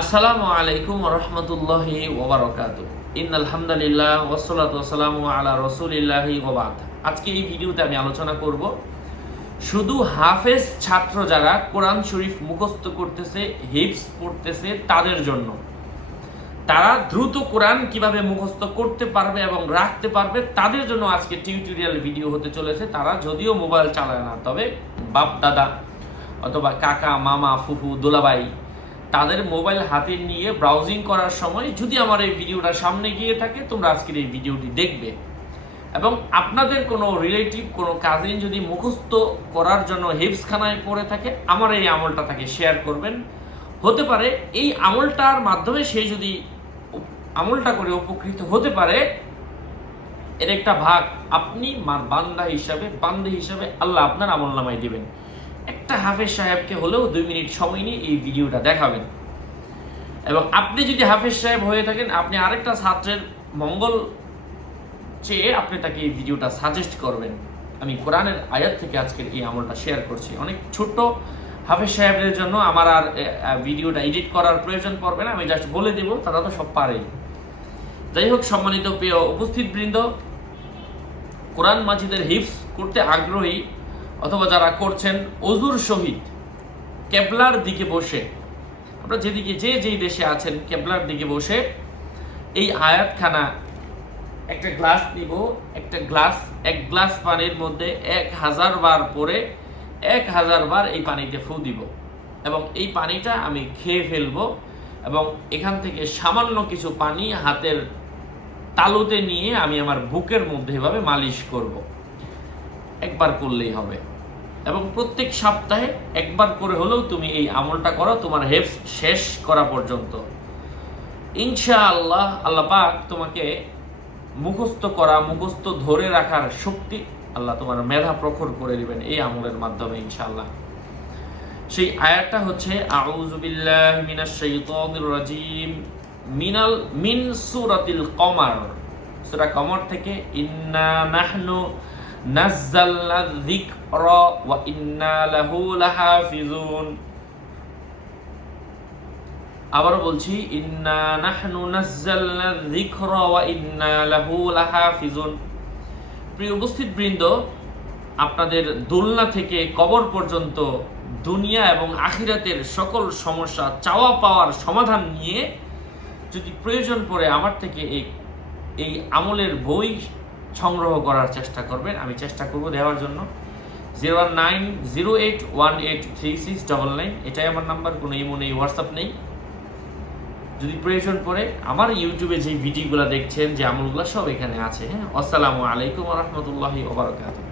আসসালামু আলাইকুম ওয়া রাহমাতুল্লাহি ওয়া বারাকাতুহু। ইন্নাল হামদুলিল্লাহ ওয়াসসালাতু ওয়াসসালামু আলা রাসূলিল্লাহি ওয়া বা'দ। আজকে এই ভিডিওতে আমি আলোচনা করব শুধু হাফেজ ছাত্র যারা কোরআন শরীফ মুখস্থ করতেছে, হিফজ পড়তেছে তাদের জন্য। তারা দ্রুত কোরআন কিভাবে মুখস্থ করতে পারবে এবং রাখতে পারবে তাদের জন্য আজকে টিউটোরিয়াল ভিডিও হতে চলেছে। তারা যদিও মোবাইল চালায় না, তবে বাপ দাদা অথবা কাকা মামা ফুফু দোলাভাই তাদের মোবাইল হাতে নিয়ে ব্রাউজিং করার সময় যদি আমার এই ভিডিওটা সামনে গিয়ে থাকে, তোমরা আজকের এই ভিডিওটি দেখবে এবং আপনাদের কোনো রিলেটিভ কোনো কাজিন যদি মুখস্থ করার জন্য হিফজখানায় পড়ে থাকে, আমার এই আমলটা তাকে শেয়ার করবেন। হতে পারে এই আমলটার মাধ্যমে সে যদি আমলটা করে উপকৃত হতে পারে, এর একটা ভাগ আপনি বান্দে হিসাবে আল্লাহ আপনার আমল নামায় দিবেন। একটা হাফেজ সাহেবকে হলেও 2 মিনিট সময় নিয়ে এই ভিডিওটা দেখাবেন এবং আপনি যদি হাফেজ সাহেব হয়ে থাকেন, আপনি আরেকটা ছাত্রের মঙ্গল চেয়ে আপনি তাকে এই ভিডিওটা সাজেস্ট করবেন। আমি কোরআনের আয়াত থেকে আজকের এই আমলটা শেয়ার করছি। অনেক ছোট হাফেজ সাহেবদের জন্য আমার আর ভিডিওটা এডিট করার প্রয়োজন পড়বে না, আমি জাস্ট বলে দেব, তারা তো সব পারেই। যাই হোক, সম্মানিত প্রিয় উপস্থিত বৃন্দ, কোরআন মাজিদের হিফজ করতে আগ্রহী অথবা যারা করছেন অজুর সহিত কেবলার দিকে বসে, আমরা যেদিকে যেই দেশে আছেন কেবলার দিকে বসে এই আয়াতখানা একটা গ্লাস নিব, এক গ্লাস পানির মধ্যে 1000 বার পরে 1000 বার এই পানিতে ফু দিব এবং এই পানিটা আমি খেয়ে ফেলবো এবং এখান থেকে সামান্য কিছু পানি হাতের তালুতে নিয়ে আমি আমার বুকের মধ্যে এভাবে মালিশ করব। একবার করলেই হবে এবং প্রত্যেক সপ্তাহে একবার করে হলেও তুমি এই আমলটা করো তোমার হেফজ শেষ করা পর্যন্ত। ইনশাআল্লাহ আল্লাহ পাক তোমাকে মুখস্থ ধরে রাখার শক্তি আল্লাহ তোমার মেধা প্রখর করে দিবেন এই আমলের মাধ্যমে ইনশাআল্লাহ। সেই আয়াতটা হচ্ছে আউযু বিল্লাহি মিনাশ শাইতানির রাজিম মিন সূরাতিল কমার, সূরা কমার থেকে ইন্না নাহনু নাযালনা যিকরা ওয়া ইন্না লাহু লাহাফিজুন। আবারও বলছি, ইন্না নাহনু নাযালনা যিকরা ওয়া ইন্না লাহু লাহাফিজুন। প্রিয় উপস্থিত বৃন্দ, আপনাদের দোলনা থেকে কবর পর্যন্ত দুনিয়া এবং আখিরাতের সকল সমস্যা চাওয়া পাওয়ার সমাধান নিয়ে যদি প্রয়োজন পড়ে আমার থেকে এই আমলের বই সংগ্রহ করার চেষ্টা করবেন। আমি চেষ্টা করব দেওয়ার জন্য। 019081836999 এটাই আমার নাম্বার। কোনো ইমো নেই, হোয়াটসঅ্যাপ নেই। যদি প্রয়োজন পড়ে আমার ইউটিউবে যে ভিডিওগুলো দেখছেন, যে আমলগুলো সব এখানে আছে। হ্যাঁ, আসসালামু আলাইকুম ওয়া রাহমাতুল্লাহি ওয়া বারাকাতুহু।